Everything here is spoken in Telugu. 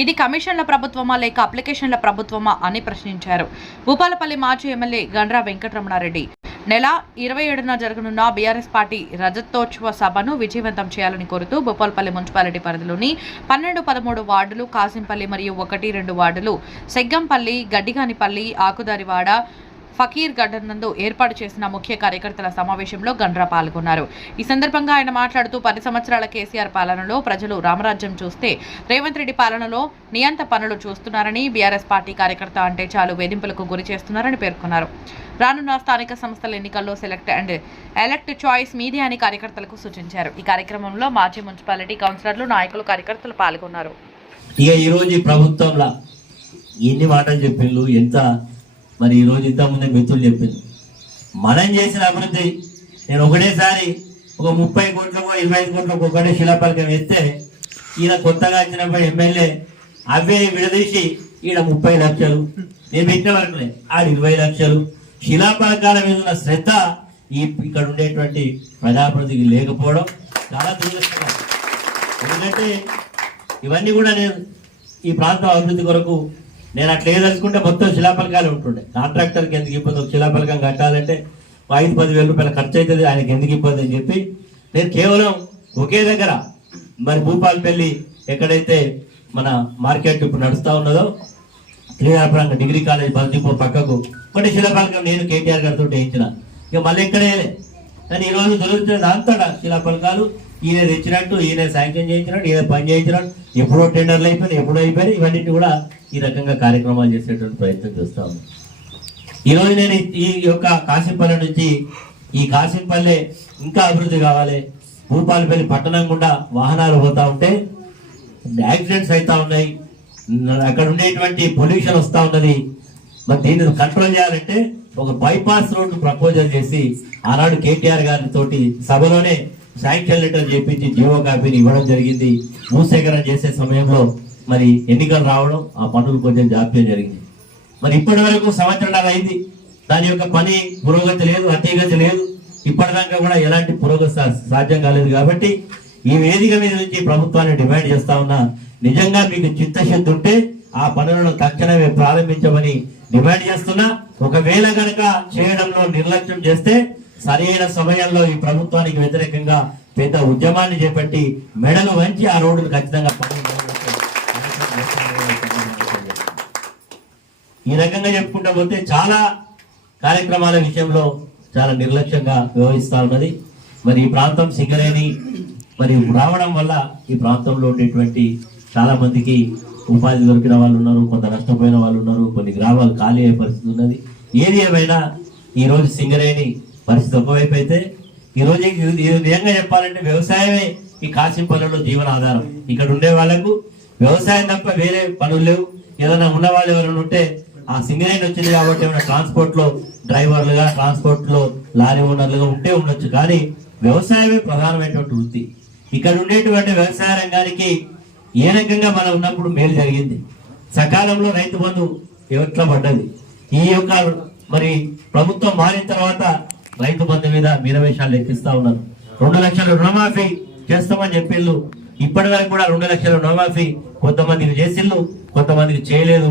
ఇది కమిషన్ల ప్రభుత్వమా లేక అప్లికేషన్ల ప్రభుత్వమా అని ప్రశ్నించారు. భూపాలపల్లి మాజీ ఎమ్మెల్యే గండ్రా వెంకటరమణారెడ్డి. నెల ఇరవై ఏడున జరగనున్న బీఆర్ఎస్ పార్టీ రజతోత్సవ సభను విజయవంతం చేయాలని కోరుతూ భూపాలపల్లి మున్సిపాలిటీ పరిధిలోని పన్నెండు పదమూడు వార్డులు కాసింపల్లి మరియు ఒకటి రెండు వార్డులు సెగ్గంపల్లి గడ్డిగానిపల్లి ఆకుదారివాడ ఫకీర్ గడ్డన్ నందు ఏర్పాటు చేసిన ముఖ్య కార్యకర్తల సమావేశంలో గండ్రా పాల్గొన్నారు. ఈ సందర్భంగా ఆయన మాట్లాడుతూ పది సంవత్సరాల కేసీఆర్ పాలనలో ప్రజలు రామరాజ్యం చూస్తే రేవంత్ రెడ్డి పాలనలో నియంత పనులు చూస్తున్నారని బీఆర్ఎస్ పార్టీ కార్యకర్త అంటే చాలు వేధింపులకు గురి చేస్తున్నారని పేర్కొన్నారు. రానున్న స్థానిక సంస్థల ఎన్నికల్లో సెలెక్ట్ అండ్ ఎలక్ట్ చాయిస్ మీదే అని కార్యకర్తలకు సూచించారు. ఈ కార్యక్రమంలో మాజీ మున్సిపాలిటీ కౌన్సిలర్లు నాయకులు కార్యకర్తలు పాల్గొన్నారు. ఇక ఈరోజు ఈ ప్రభుత్వంలో ఎన్ని మాటలు చెప్పిండ్రు ఎంత మరి ఈరోజు ఇంతకుముందే మిత్రులు చెప్పింది. మనం చేసిన అభివృద్ధి నేను ఒకటేసారి ఒక ముప్పై కోట్లకో ఇరవై ఐదు కోట్లకు ఒకటే శిలాపలకం వేస్తే ఈయన కొత్తగా వచ్చినప్పుడు ఎమ్మెల్యే అవే విడదీసి ఈడ ముప్పై లక్షలు. నేను పెట్టిన వరకులే ఆడ ఇరవై లక్షలు. శిలాపలకాల మీద ఉన్న శ్రద్ధ ఈ ఇక్కడ ఉండేటువంటి ప్రజాప్రతికి లేకపోవడం చాలా దురదృష్టకరం. ఎందుకంటే ఇవన్నీ కూడా నేను ఈ ప్రాంతం అభివృద్ధి కొరకు నేను అట్లా ఏదనుకుంటే మొత్తం శిలాపలకాలు ఉంటుండే. కాంట్రాక్టర్కి ఎందుకు ఇబ్బంది? ఒక శిలాపలకం కట్టాలంటే ఐదు పది వేల రూపాయల ఖర్చు అవుతుంది ఆయనకి ఎందుకు ఇబ్బంది అని చెప్పి నేను కేవలం ఒకే దగ్గర మరి భూపాలపల్లి ఎక్కడైతే మన మార్కెట్ ఇప్పుడు నడుస్తూ ఉన్నదో క్రీడాపురంగా డిగ్రీ కాలేజ్ బంతిపూర్ పక్కకు ఒకటి శిలాపలకం నేను కేటీఆర్ గారితో వేయించిన ఇక మళ్ళీ ఎక్కడే కానీ ఈరోజు రోజు దొరుకుతున్న అంతటా శిలాపలకాలు ఈయన తెచ్చినట్టు ఈయన శాంక్షన్ చేయించినట్టు ఈయన పని చేయించినట్టు ఎప్పుడో టెండర్లు అయిపోయినాయి ఎప్పుడో అయిపోయినాయి ఇవన్నీ కూడా ఈ రకంగా కార్యక్రమాలు చేసేటువంటి ప్రయత్నం చేస్తాము ఈరోజు ఈ రోజు నేను ఈ యొక్క కాసింపల్లి నుంచి ఈ కాసింపల్లె ఇంకా అభివృద్ధి కావాలి. భూపాలపల్లి పట్టణం గుండా వాహనాలు పోతూ ఉంటే యాక్సిడెంట్స్ అవుతా ఉన్నాయి. అక్కడ ఉండేటువంటి పొల్యూషన్ వస్తూ ఉన్నది. మరి దీన్ని కంట్రోల్ చేయాలంటే ఒక బైపాస్ రోడ్డు ప్రపోజల్ చేసి ఆనాడు కేటీఆర్ గారితో సభలోనే శాంక్షన్ లెటర్ చేపించి జీవో కాపీని ఇవ్వడం జరిగింది. భూసేకరణ చేసే సమయంలో మరి ఎన్నికలు రావడం ఆ పనులు కొంచెం జాప్యం జరిగింది. మరి ఇప్పటి వరకు సంవత్సరాలు అయింది. దాని యొక్క పని పురోగతి లేదు అతీగతి లేదు. ఇప్పటిదాకా కూడా ఎలాంటి పురోగతి సాధ్యం కాలేదు కాబట్టి ఈ వేదిక మీద నుంచి ప్రభుత్వాన్ని డిమాండ్ చేస్తా ఉన్నా నిజంగా మీకు చిత్తశుద్ధి ఉంటే ఆ పనులను తక్షణమే ప్రారంభించమని డిమాండ్ చేస్తున్నా. ఒకవేళ కనుక చేయడంలో నిర్లక్ష్యం చేస్తే సరైన సమయంలో ఈ ప్రభుత్వానికి వ్యతిరేకంగా పెద్ద ఉద్యమాన్ని చేపట్టి మెడలు వంచి ఆ రోడ్డును ఖచ్చితంగా ఈ రకంగా చెప్పుకుంటా పోతే చాలా కార్యక్రమాల విషయంలో చాలా నిర్లక్ష్యంగా వ్యవహరిస్తా ఉన్నది. మరి ఈ ప్రాంతం సింగరేణి మరి రావడం వల్ల ఈ ప్రాంతంలో ఉండేటువంటి చాలా మందికి ఉపాధి దొరికిన వాళ్ళు ఉన్నారు కొంత నష్టపోయిన వాళ్ళు ఉన్నారు కొన్ని గ్రామాలు ఖాళీ అయ్యే పరిస్థితి ఉన్నది. ఏది ఏమైనా ఈరోజు సింగరేణి పరిస్థితి ఒకవైపు అయితే ఈ రోజు నిజంగా చెప్పాలంటే వ్యవసాయమే ఈ కాసింపల్లిలో జీవనాధారం ఇక్కడ ఉండే వాళ్ళకు వ్యవసాయం తప్ప వేరే పనులు లేవు. ఏదైనా ఉన్న వాళ్ళు ఎవరైనా ఉంటే ఆ సింగరేణి వచ్చింది కాబట్టి ఏమైనా ట్రాన్స్పోర్ట్లో డ్రైవర్లుగా ట్రాన్స్పోర్ట్లో లారీ ఓనర్లుగా ఉంటే ఉండొచ్చు. కానీ వ్యవసాయమే ప్రధానమైనటువంటి వృత్తి. ఇక్కడ ఉండేటువంటి వ్యవసాయ రంగానికి ఏ రకంగా మనం ఉన్నప్పుడు మేలు జరిగింది? సకాలంలో రైతు బంధు ఎట్లా పడ్డది? ఈ యొక్క మరి ప్రభుత్వం మారిన తర్వాత రైతు బంధు మీద మీనవేషాలు లెక్కిస్తా ఉన్నారు. రెండు లక్షల రుణమాఫీ చేస్తామని చెప్పిళ్ళు. ఇప్పటి వరకు కూడా రెండు లక్షల రుణమాఫీ కొంతమందికి చేసిళ్ళు కొంతమందికి చేయలేదు.